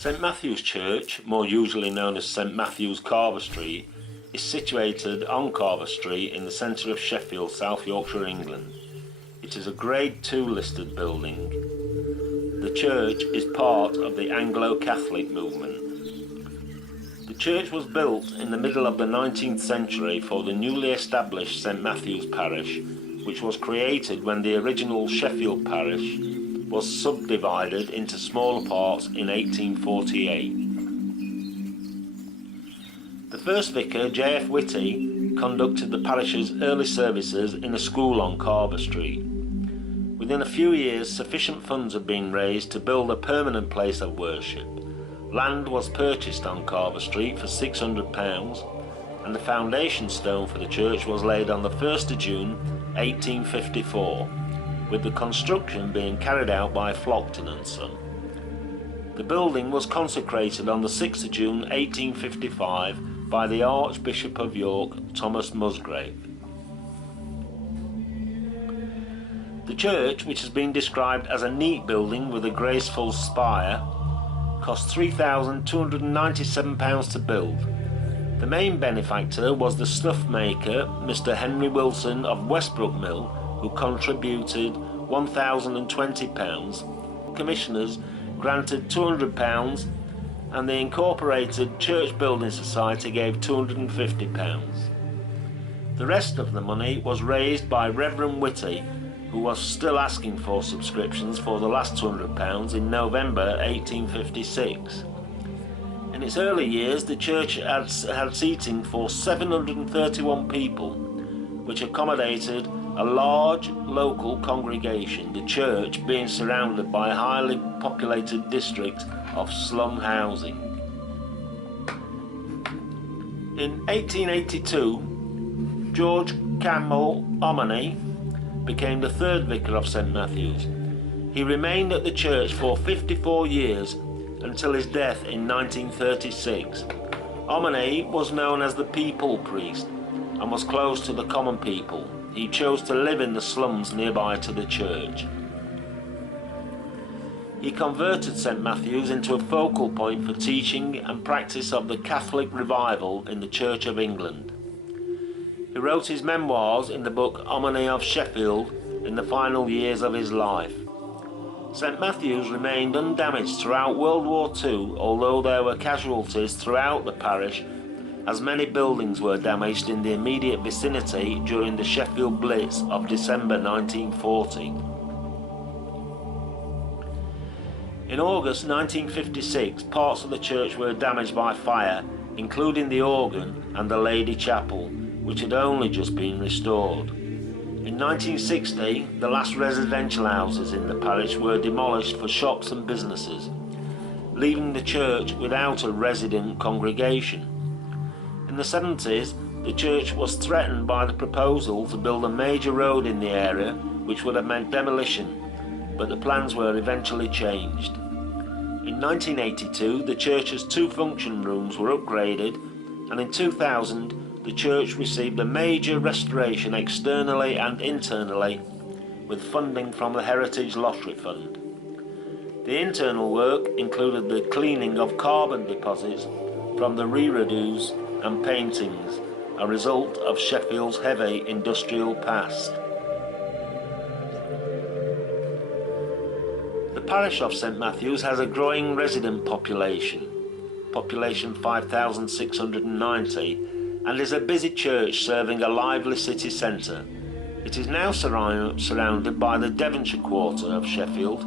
St Matthew's Church, more usually known as St Matthew's Carver Street, is situated on Carver Street in the centre of Sheffield, South Yorkshire, England. It is a Grade II listed building. The church is part of the Anglo-Catholic movement. The church was built in the middle of the 19th century for the newly established St Matthew's parish, which was created when the original Sheffield parish was subdivided into smaller parts in 1848. The first vicar, J.F. Whitty, conducted the parish's early services in a school on Carver Street. Within a few years, sufficient funds had been raised to build a permanent place of worship. Land was purchased on Carver Street for £600, and the foundation stone for the church was laid on the 1st of June 1854, with the construction being carried out by Flockton and Son. The building was consecrated on the 6th of June 1855 by the Archbishop of York, Thomas Musgrave. The church, which has been described as a neat building with a graceful spire, cost £3,297 to build. The main benefactor was the stuff maker, Mr. Henry Wilson of Westbrook Mill, who contributed £1,020. Commissioners granted £200, and the Incorporated Church Building Society gave £250. The rest of the money was raised by Reverend Whitty, who was still asking for subscriptions for the last £200 in November 1856. In its early years, the church had seating for 731 people, which accommodated a large local congregation, the church being surrounded by a highly populated district of slum housing. In 1882, George Campbell Omany became the third vicar of St Matthew's. He remained at the church for 54 years until his death in 1936. Omany was known as the people priest and was close to the common people. He chose to live in the slums nearby to the church. He converted St Matthew's into a focal point for teaching and practice of the Catholic revival in the Church of England. He wrote his memoirs in the book Omany of Sheffield in the final years of his life. St Matthew's remained undamaged throughout World War II, although there were casualties throughout the parish, as many buildings were damaged in the immediate vicinity during the Sheffield Blitz of December 1940. In August 1956, parts of the church were damaged by fire, including the organ and the Lady Chapel, which had only just been restored. In 1960, the last residential houses in the parish were demolished for shops and businesses, leaving the church without a resident congregation. In the 70s, the church was threatened by the proposal to build a major road in the area, which would have meant demolition, but the plans were eventually changed. In 1982, the church's 2 function rooms were upgraded, and in 2000, the church received a major restoration externally and internally, with funding from the Heritage Lottery Fund. The internal work included the cleaning of carbon deposits from the reredos and paintings, a result of Sheffield's heavy industrial past. The parish of St Matthew's has a growing resident population 5,690, and is a busy church serving a lively city centre. It is now surrounded by the Devonshire quarter of Sheffield,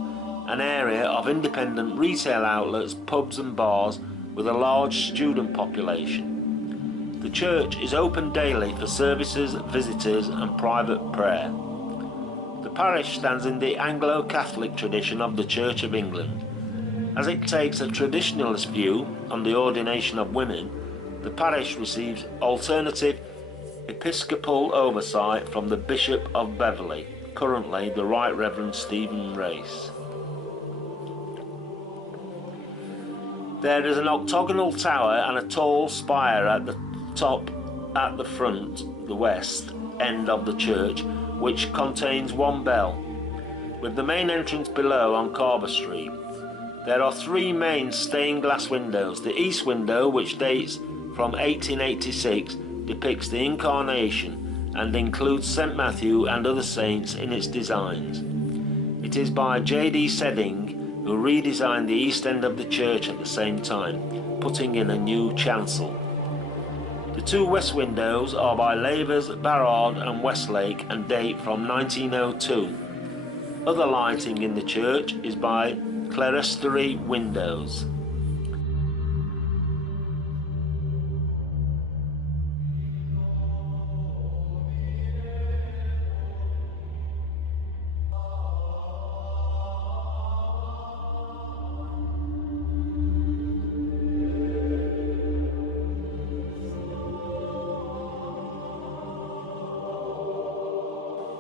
an area of independent retail outlets, pubs and bars with a large student population. The church is open daily for services, visitors and private prayer. The parish stands in the Anglo-Catholic tradition of the Church of England. As it takes a traditionalist view on the ordination of women, the parish receives alternative episcopal oversight from the Bishop of Beverley, currently the Right Reverend Stephen Race. There is an octagonal tower and a tall spire at the top at the front, the west end of the church, which contains one bell, with the main entrance below on Carver Street. There are three main stained glass windows. The east window, which dates from 1886, depicts the Incarnation and includes St Matthew and other saints in its designs. It is by J.D. Sedding, who redesigned the east end of the church at the same time, putting in a new chancel. The two west windows are by Lavers, Barrard and Westlake and date from 1902. Other lighting in the church is by clerestory windows.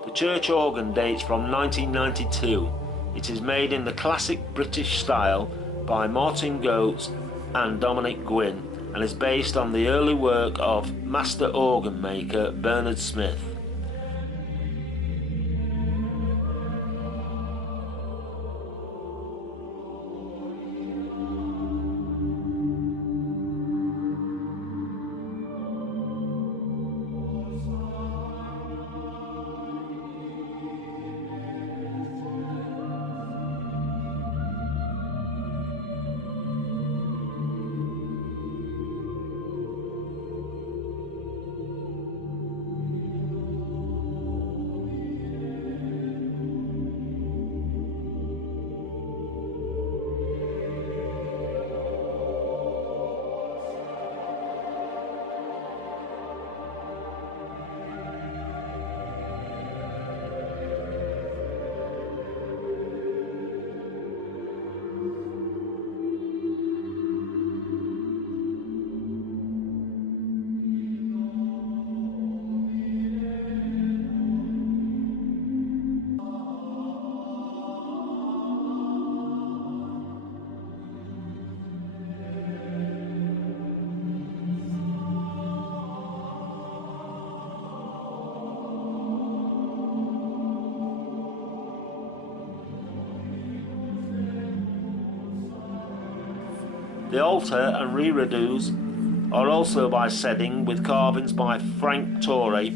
The church organ dates from 1992. It is made in the classic British style by Martin Goetz and Dominic Gwynn and is based on the early work of master organ maker Bernard Smith. The altar and reredos are also by Sedding, with carvings by Frank Torrey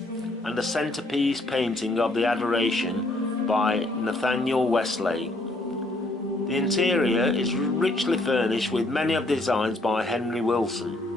and a centrepiece painting of the Adoration by Nathaniel Westlake. The interior is richly furnished with many of the designs by Henry Wilson.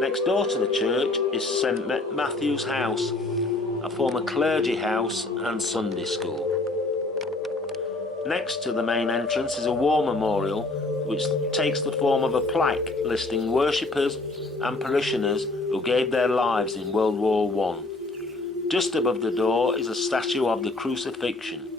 Next door to the church is St Matthew's House, a former clergy house and Sunday school. Next to the main entrance is a war memorial which takes the form of a plaque listing worshippers and parishioners who gave their lives in World War I. Just above the door is a statue of the crucifixion.